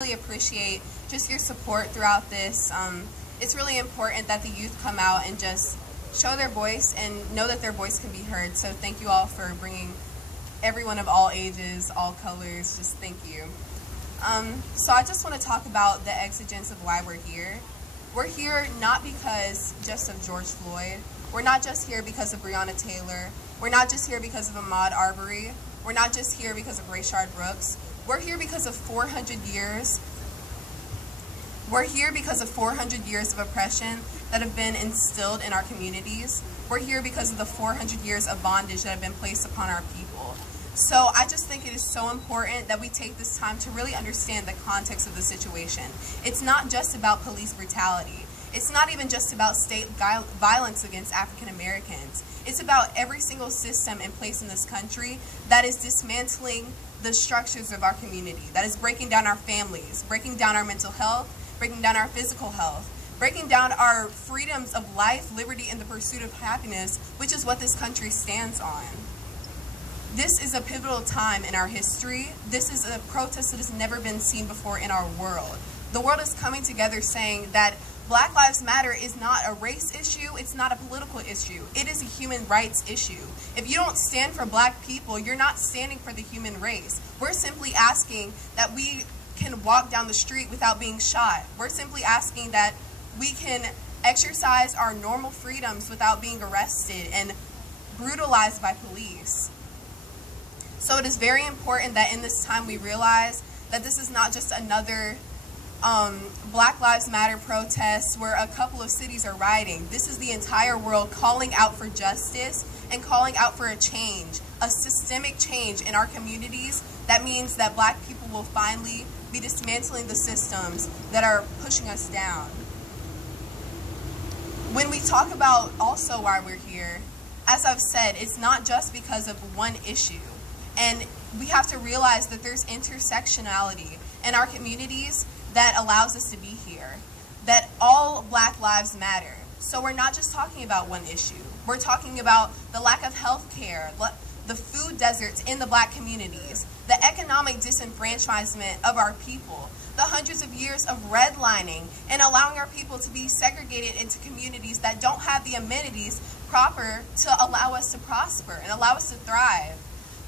really appreciate just your support throughout this. It's really important that the youth come out and just show their voice and know that their voice can be heard. So thank you all for bringing everyone of all ages, all colors. Just thank you. So I just want to talk about the exigence of why we're here. We're here not because just of George Floyd. We're not just here because of Breonna Taylor. We're not just here because of Ahmaud Arbery. We're not just here because of Rayshard Brooks. We're here because of 400 years. We're here because of 400 years of oppression that have been instilled in our communities. We're here because of the 400 years of bondage that have been placed upon our people. So I just think it is so important that we take this time to really understand the context of the situation. It's not just about police brutality. It's not even just about state violence against African Americans. It's about every single system in place in this country that is dismantling the structures of our community, that is breaking down our families, breaking down our mental health, breaking down our physical health, breaking down our freedoms of life, liberty, and the pursuit of happiness, which is what this country stands on. This is a pivotal time in our history. This is a protest that has never been seen before in our world. The world is coming together saying that Black Lives Matter is not a race issue, it's not a political issue, it is a human rights issue. If you don't stand for Black people, you're not standing for the human race. We're simply asking that we can walk down the street without being shot. We're simply asking that we can exercise our normal freedoms without being arrested and brutalized by police. So it is very important that in this time we realize that this is not just another Black Lives Matter protest where a couple of cities are rioting. This is the entire world calling out for justice and calling out for a change, a systemic change in our communities. That means that Black people will finally be dismantling the systems that are pushing us down. When we talk about also why we're here, as I've said, it's not just because of one issue. And we have to realize that there's intersectionality in our communities that allows us to be here, that all Black lives matter. So we're not just talking about one issue. We're talking about the lack of health care, the food deserts in the Black communities, the economic disenfranchisement of our people, the hundreds of years of redlining and allowing our people to be segregated into communities that don't have the amenities proper to allow us to prosper and allow us to thrive.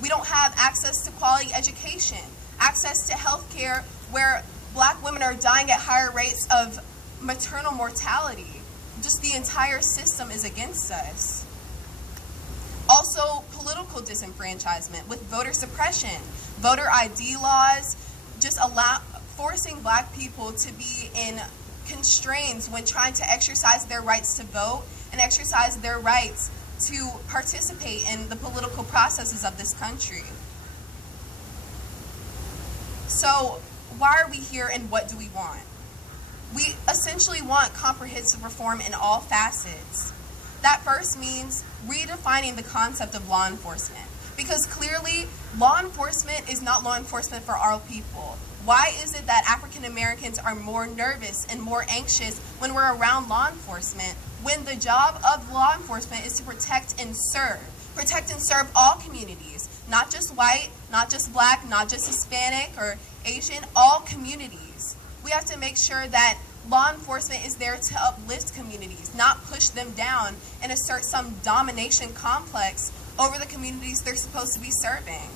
We don't have access to quality education, access to health care where Black women are dying at higher rates of maternal mortality. Just the entire system is against us. Also, political disenfranchisement with voter suppression, voter ID laws, just forcing Black people to be in constraints when trying to exercise their rights to vote and exercise their rights to participate in the political processes of this country. So, why are we here and what do we want? We essentially want comprehensive reform in all facets. That first means redefining the concept of law enforcement, because clearly law enforcement is not law enforcement for all people. Why is it that African Americans are more nervous and more anxious when we're around law enforcement, when the job of law enforcement is to protect and serve all communities, not just white, not just Black, not just Hispanic or Asian, all communities. We have to make sure that law enforcement is there to uplift communities, not push them down and assert some domination complex over the communities they're supposed to be serving.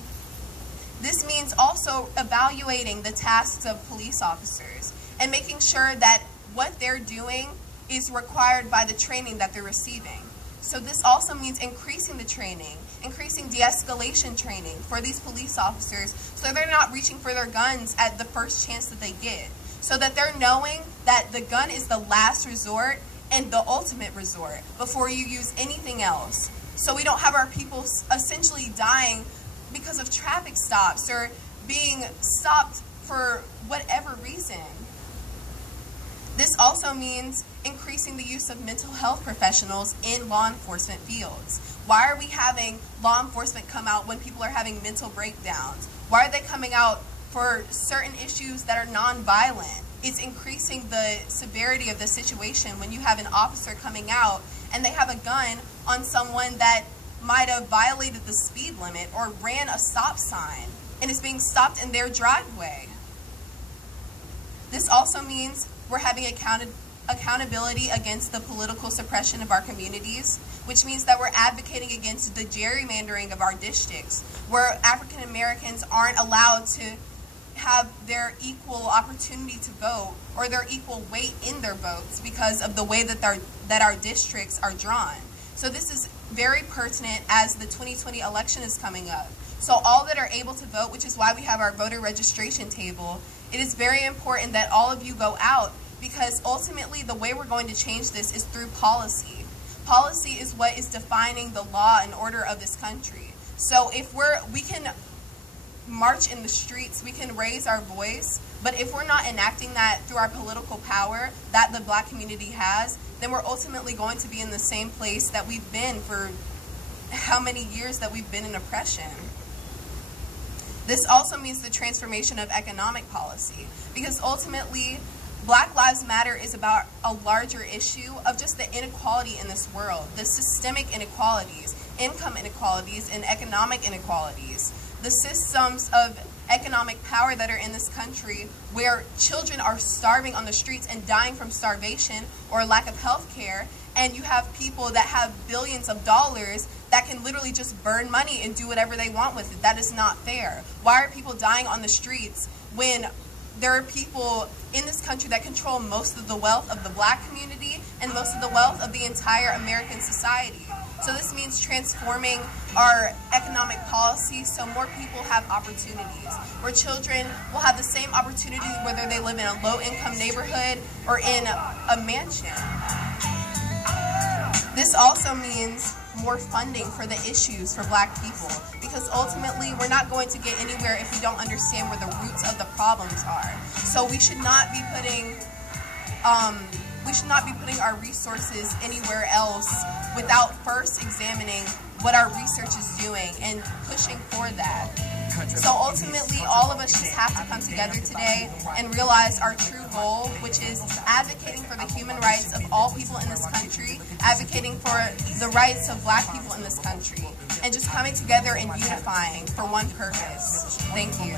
This means also evaluating the tasks of police officers and making sure that what they're doing is required by the training that they're receiving. So this also means increasing the training, increasing de-escalation training for these police officers so they're not reaching for their guns at the first chance that they get, so that they're knowing that the gun is the last resort and the ultimate resort before you use anything else. So we don't have our people essentially dying because of traffic stops or being stopped for whatever reason. This also means increasing the use of mental health professionals in law enforcement fields. Why are we having law enforcement come out when people are having mental breakdowns? Why are they coming out for certain issues that are non-violent? It's increasing the severity of the situation when you have an officer coming out and they have a gun on someone that might have violated the speed limit or ran a stop sign and is being stopped in their driveway. This also means we're having accountability against the political suppression of our communities, which means that we're advocating against the gerrymandering of our districts, where African Americans aren't allowed to have their equal opportunity to vote or their equal weight in their votes because of the way that our districts are drawn. So this is very pertinent as the 2020 election is coming up. So all that are able to vote, which is why we have our voter registration table, it is very important that all of you go out, because ultimately the way we're going to change this is through policy. Policy is what is defining the law and order of this country. So if we can march in the streets, we can raise our voice, but if we're not enacting that through our political power that the Black community has, then we're ultimately going to be in the same place that we've been for how many years that we've been in oppression. This also means the transformation of economic policy, because ultimately Black Lives Matter is about a larger issue of just the inequality in this world, the systemic inequalities, income inequalities, and economic inequalities. The systems of economic power that are in this country, where children are starving on the streets and dying from starvation or lack of health care, and you have people that have billions of dollars that can literally just burn money and do whatever they want with it. That is not fair. Why are people dying on the streets when there are people in this country that control most of the wealth of the Black community and most of the wealth of the entire American society? So this means transforming our economic policy so more people have opportunities, where children will have the same opportunities whether they live in a low-income neighborhood or in a mansion. This also means more funding for the issues for Black people, because ultimately we're not going to get anywhere if we don't understand where the roots of the problems are. So we should not be putting our resources anywhere else without first examining what our research is doing and pushing for that. So ultimately, all of us just have to come together today and realize our true goal, which is advocating for the human rights of all people in this country, advocating for the rights of Black people in this country, and just coming together and unifying for one purpose. Thank you.